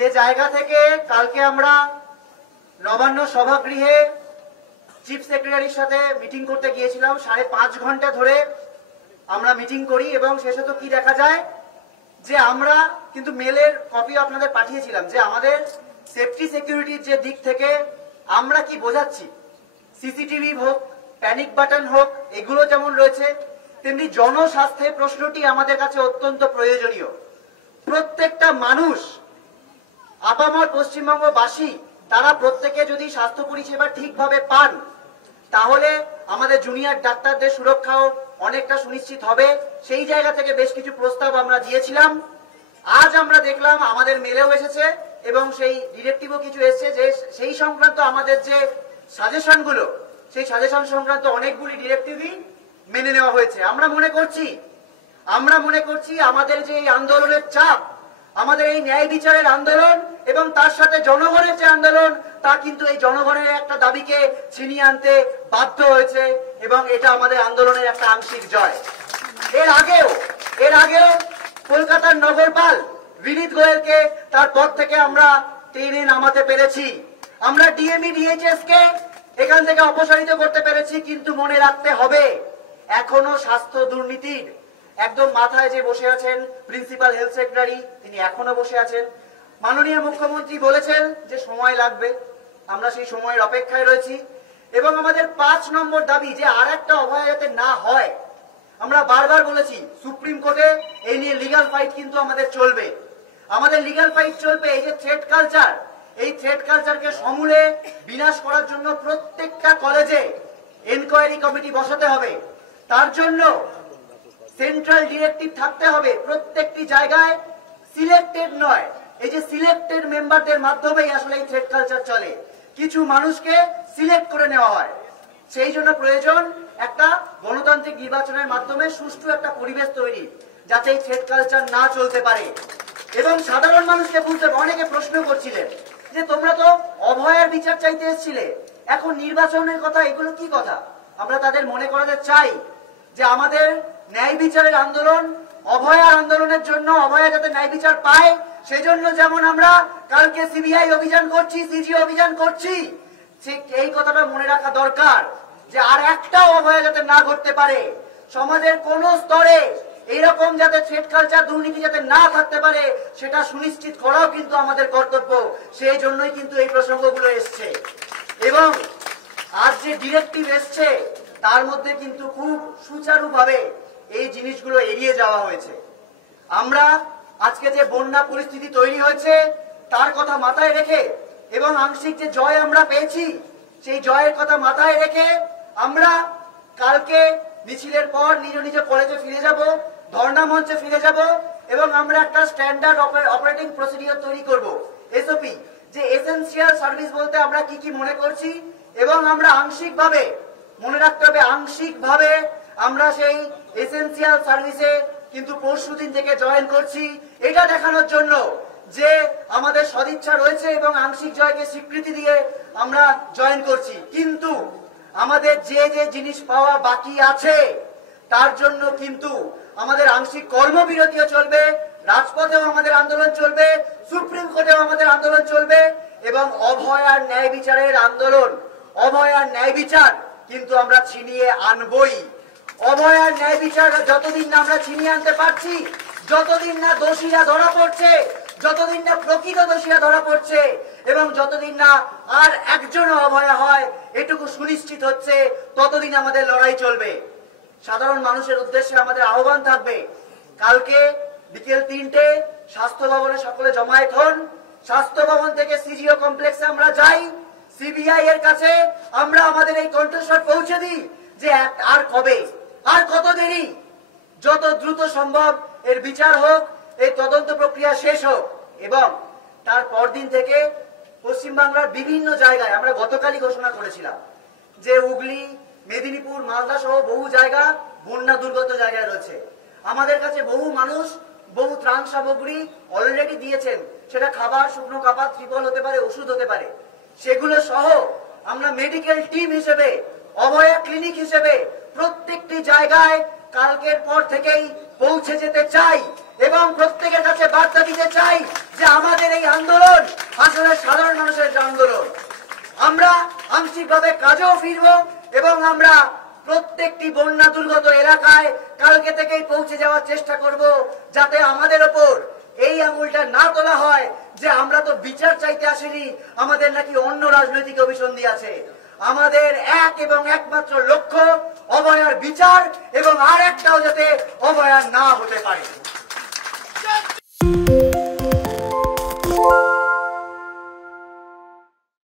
যে জায়গা থেকে কালকে আমরা নবান্ন সভাগৃহে চিফ সেক্রেটারির সাথে মিটিং করতে গিয়েছিলাম, 5.5 ঘন্টা ধরে আমরা মিটিং করি এবং শেষে তো কি দেখা যায় যে আমরা কিন্তু মেলের কপি আপনাদের পাঠিয়েছিলাম যে আমাদের সেফটি সিকিউরিটির যে দিক থেকে আমরা কি বোঝাচ্ছি, সিসিটিভি হোক, প্যানিক বাটন হোক, এগুলো যেমন রয়েছে, তেমনি জনস্বাস্থ্যের প্রশ্নটি আমাদের কাছে অত্যন্ত প্রয়োজনীয়। প্রত্যেকটা মানুষ, আপামর পশ্চিমবঙ্গবাসী, তারা প্রত্যেকে যদি স্বাস্থ্য পরিষেবা ঠিকভাবে পান তাহলে আমাদের জুনিয়র ডাক্তারদের সুরক্ষাও অনেকটা সুনিশ্চিত হবে। সেই জায়গা থেকে বেশ কিছু প্রস্তাব আমরা দিয়েছিলাম। আজ আমরা দেখলাম আমাদের মেলেও এসেছে এবং সেই ডিরেক্টিভও কিছু এসেছে যে সেই সংক্রান্ত আমাদের যে সাজেশনগুলো, সেই সাজেশন সংক্রান্ত অনেকগুলি ডিরেক্টিভই মেনে নেওয়া হয়েছে। আমরা মনে করছি আমাদের যে এই আন্দোলনের চাপ, আমাদের এই ন্যায় বিচারের আন্দোলন এবং তার সাথে জনগণের যে আন্দোলন, তা কিন্তু এই জনগণের একটা দাবিকে ছিনিয়ে আনতে বাধ্য হয়েছে এবং এটা আমাদের আন্দোলনের একটা আংশিক জয়। এর আগেও কলকাতার নগরপাল বিনীত গোয়েলকে তার পদ থেকে আমরা টেনে নামাতে পেরেছি, আমরা ডিএমই ডিএইচএস কে এখান থেকে অপসারিত করতে পেরেছি। কিন্তু মনে রাখতে হবে, এখনো স্বাস্থ্য দুর্নীতির একদম মাথায় যে বসে আছেন প্রিন্সিপাল হেলথ সেক্রেটারি, তিনি এখনো বসে আছেন। মাননীয় মুখ্যমন্ত্রী বলেছেন যে সময় লাগবে, আমরা সেই সময়ের অপেক্ষায় রয়েছি এবং আমাদের 5 নম্বর দাবি যে আর একটা অভয়া যাতে না হয়। আমরা বারবার বলেছি সুপ্রিম কোর্টে এই নিয়ে লিগ্যাল ফাইট কিন্তু আমাদের চলবে, এই যে থ্রেট কালচার, এই থ্রেট কালচারকে সমূলে বিনাশ করার জন্য প্রত্যেকটা কলেজে এনকোয়ারি কমিটি বসাতে হবে, তার জন্য সেন্ট্রাল ডিরেক্টিভ থাকতে হবে। প্রত্যেকটি জায়গায় সিলেক্টেড নয়, এই যে সিলেক্টেড মেম্বারদের মাধ্যমেই আসলে এই থ্রেট কালচার চলে, কিছু মানুষকে সিলেক্ট করে নেওয়া হয়। সেই জন্য প্রয়োজন একটা গণতান্ত্রিক নির্বাচনের মাধ্যমে সুষ্ঠু একটা পরিবেশ তৈরি, যাতে এই থ্রেট কালচার না চলতে পারে। এবং সাধারণ মানুষকে বুঝতে, অনেকে প্রশ্ন করছিলেন যে তোমরা তো অভয়ার বিচার চাইতে এসেছিলে, এখন নির্বাচনের কথা, এগুলো কি কথা? আমরা তাদের মনে করাতে চাই যে আমাদের ন্যায় বিচারের আন্দোলন, অভয়ার আন্দোলনের জন্য, অভয়া যাতে ন্যায় বিচার পায় সেজন্য যেমন আমরা কালকে সিবিআই অভিযান করছি, সিজি অভিযান করছি, ঠিক এই কথাটা মনে রাখা দরকার যে আর একটা অভয়া যাতে না ঘটতে পারে, সমাজের কোন স্তরে এইরকম যাতে থ্রেট কালচার, দুর্নীতি যাতে না থাকতে পারে, সেটা সুনিশ্চিত করাও কিন্তু আমাদের কর্তব্য। সেই জন্যই কিন্তু এই প্রসঙ্গগুলো এসছে এবং আজ যে ডিরেক্টিভ এসছে তার মধ্যে কিন্তু খুব সুচারুভাবে এই জিনিসগুলো এড়িয়ে যাওয়া হয়েছে। আমরা আজকে যে বন্যা পরিস্থিতি তৈরি হয়েছে তার কথা মাথায় রেখে এবং আংশিক যে জয় আমরা পেয়েছি সেই জয়ের কথা মাথায় রেখে আমরা কালকে মিছিলের পর নিজ নিজ কলেজে ফিরে যাব, ধর্ণা মঞ্চে ফিরে যাব এবং আমরা একটা স্ট্যান্ডার্ড অপারেটিং প্রসিডিওর তৈরি করব, এসওপি, যে এসেনশিয়াল সার্ভিস বলতে আমরা কি কি মনে করছি এবং আমরা আংশিকভাবে, মনে রাখতে হবে আংশিকভাবে আমরা সেই এসেনশিয়াল সার্ভিসে কিন্তু পরশুদিন থেকে জয়েন করছি, এটা দেখানোর জন্য যে আমাদের সদিচ্ছা রয়েছে এবং আংশিক জয়কে স্বীকৃতি দিয়ে আমরা জয়েন করছি। কিন্তু আমাদের যে যে জিনিস পাওয়া বাকি আছে তার জন্য কিন্তু আমাদের আংশিক কর্মবিরতিও চলবে, রাজপথেও আমাদের আন্দোলন চলবে, সুপ্রিম কোর্টেও আমাদের আন্দোলন চলবে এবং অভয়ার ন্যায় বিচারের আন্দোলন, অভয়ার ন্যায় বিচার কিন্তু আমরা ছিনিয়ে আনবই। অভয়ার ন্যায় বিচার যতদিন না আমরা ছিনিয়ে আনতে পারছি, যতদিন না দোষীরা ধরা পড়ছে, যতদিন না প্রকৃত দোষীরা ধরা পড়ছে এবং যতদিন না আর একজনও অভয়া হয় এটুকু সুনিশ্চিত হচ্ছে, ততদিন আমাদের লড়াই চলবে। সাধারণ মানুষের উদ্দেশ্যে আমাদের আহ্বান থাকবে, কালকে বিকেল 3টে স্বাস্থ্য ভবনে সকলে জমায়েত হন, স্বাস্থ্য ভবন থেকে সিজিও কমপ্লেক্সে আমরা যাই, সিবিআই এর কাছে আমরা আমাদের এই কণ্ঠস্বর পৌঁছে দিই যে আর কবে, আর কত দেরি, যত দ্রুত সম্ভব এর বিচার হোক, এই তদন্ত প্রক্রিয়া শেষ হোক এবং তার পরদিন থেকে পশ্চিমবাংলার বিভিন্ন জায়গায় আমরা গতকালই ঘোষণা করেছিলাম যে হুগলি, মেদিনীপুর, মালদা সহ বহু জায়গা বন্যা দুর্গত জায়গায় রয়েছে। আমাদের কাছে বহু মানুষ বহু ত্রাণ সামগ্রী অলরেডি দিয়েছেন, সেটা খাবার, শুকনো কাপড়, ত্রিপল হতে পারে, ওষুধ হতে পারে, সেগুলো সহ আমরা মেডিকেল টিম হিসেবে, অভয়া ক্লিনিক হিসেবে প্রত্যেকটি জায়গায় কালকের পর থেকেই পৌঁছে যেতে চাই এবং প্রত্যেকের কাছে বার্তা দিতে চাই যে আমাদের এই আন্দোলন আসলে সাধারণ মানুষের যে আন্দোলন। আমরা আংশিকভাবে কাজেও ফিরব এবং আমরা প্রত্যেকটি বন্যা দুর্গত এলাকায় কালকে থেকেই পৌঁছে যাওয়ার চেষ্টা করব, যাতে আমাদের ওপর এই আঙুলটা না তোলা হয় যে আমরা তো বিচার চাইতে আসিনি, আমাদের নাকি অন্য রাজনৈতিক অভিসন্ধি আছে। আমাদের এক এবং একমাত্র লক্ষ্য অভয়ার বিচার, এবং আর একটাও যাতে অভয়া না হতে পারে।